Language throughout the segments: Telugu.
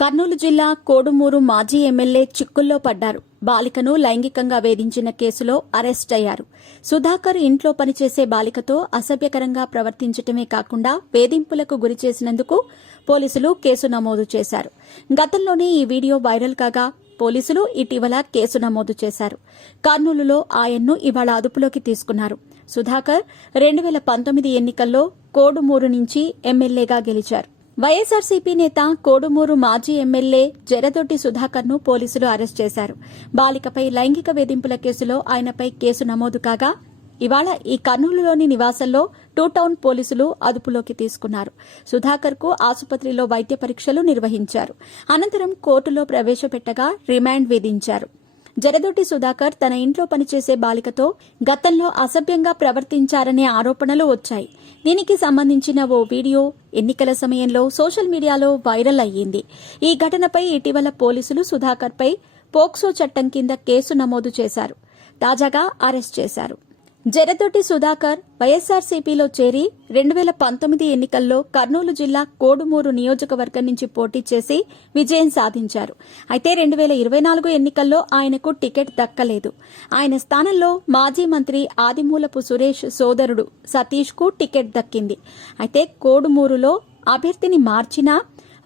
కర్నూలు జిల్లా కోడుమూరు మాజీ ఎమ్మెల్యే చిక్కుల్లో పడ్డారు. బాలికను లైంగికంగా వేధించిన కేసులో అరెస్ట్ అయ్యారు. సుధాకర్ ఇంట్లో పనిచేసే బాలికతో అసభ్యకరంగా ప్రవర్తించటమే కాకుండా వేధింపులకు గురిచేసినందుకు పోలీసులు కేసు నమోదు చేశారు. గతంలోనే ఈ వీడియో వైరల్ కాగా పోలీసులు ఇటీవల కేసు నమోదు చేశారు. కర్నూలులో ఆయన్ను ఇవాళ అదుపులోకి తీసుకున్నారు. సుధాకర్ 2019 ఎన్నికల్లో కోడుమూరు నుంచి ఎమ్మెల్యేగా గెలిచారు. వైఎస్ఆర్సీపీ నేత కోడుమూరు మాజీ ఎమ్మెల్యే జరదొడ్డి సుధాకర్ను పోలీసులు అరెస్ట్ చేశారు. బాలికపై లైంగిక వేధింపుల కేసులో ఆయనపై కేసు నమోదు కాగా ఇవాళ ఈ కర్నూలులోని నివాసంలో టూ టౌన్ పోలీసులు అదుపులోకి తీసుకున్నారు. సుధాకర్కు ఆసుపత్రిలో వైద్య పరీక్షలు నిర్వహించారు. అనంతరం కోర్టులో ప్రవేశపెట్టగా రిమాండ్ విధించారు. జరదొడ్డి సుధాకర్ తన ఇంట్లో పనిచేసే బాలికతో గతంలో అసభ్యంగా ప్రవర్తించారనే ఆరోపణలు వచ్చాయి. దీనికి సంబంధించిన ఓ వీడియో ఎన్నికల సమయంలో సోషల్ మీడియాలో వైరల్ అయ్యింది. ఈ ఘటనపై ఇటీవల పోలీసులు సుధాకర్పై పోక్సో చట్టం కింద కేసు నమోదు చేశారు. తాజాగా అరెస్ట్ చేశారు. జరదొడ్డి సుధాకర్ వైఎస్ఆర్సీపీలో చేరి 2019 ఎన్నికల్లో కర్నూలు జిల్లా కోడుమూరు నియోజకవర్గం నుంచి పోటీ చేసి విజయం సాధించారు. అయితే 2024 ఎన్నికల్లో ఆయనకు టికెట్ దక్కలేదు. ఆయన స్థానంలో మాజీ మంత్రి ఆదిమూలపు సురేష్ సోదరుడు సతీష్ కు టికెట్ దక్కింది. అయితే కోడుమూరులో అభ్యర్థిని మార్చినా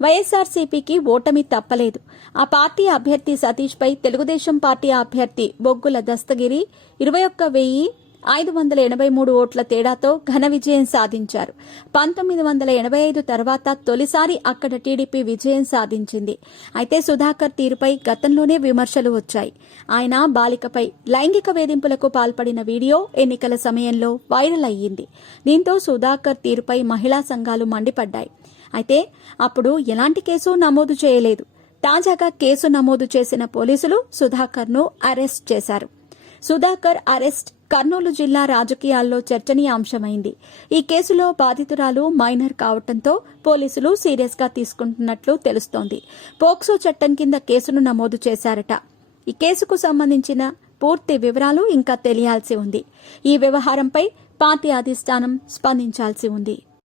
వైఎస్ఆర్సీపీకి ఓటమి తప్పలేదు. ఆ పార్టీ అభ్యర్థి సతీష్ పై తెలుగుదేశం పార్టీ అభ్యర్థి బొగ్గుల దస్తగిరి 21,583 ఓట్ల తేడాతో ఘన విజయం సాధించారు. 1985 తర్వాత తొలిసారి అక్కడ టీడీపీ విజయం సాధించింది. అయితే సుధాకర్ తీరుపై గతంలోనే విమర్శలు వచ్చాయి. ఆయన బాలికపై లైంగిక వేధింపులకు పాల్పడిన వీడియో ఎన్నికల సమయంలో వైరల్ అయ్యింది. దీంతో సుధాకర్ తీరుపై మహిళా సంఘాలు మండిపడ్డాయి. అయితే అప్పుడు ఎలాంటి కేసు నమోదు చేయలేదు. తాజాగా కేసు నమోదు చేసిన పోలీసులు సుధాకర్ను అరెస్ట్ చేశారు. సుధాకర్ అరెస్ట్ కర్నూలు జిల్లా రాజకీయాల్లో చర్చనీయాంశమైంది. ఈ కేసులో బాధితురాలు మైనర్ కావడంతో పోలీసులు సీరియస్ గా తీసుకుంటున్నట్లు తెలుస్తోంది. పోక్సో చట్టం కింద కేసును నమోదు చేశారట. ఈ కేసుకు సంబంధించిన పూర్తి వివరాలు ఇంకా తెలియాల్సి ఉంది. ఈ వ్యవహారంపై పార్టీ అధిష్టానం స్పందించాల్సి ఉంది.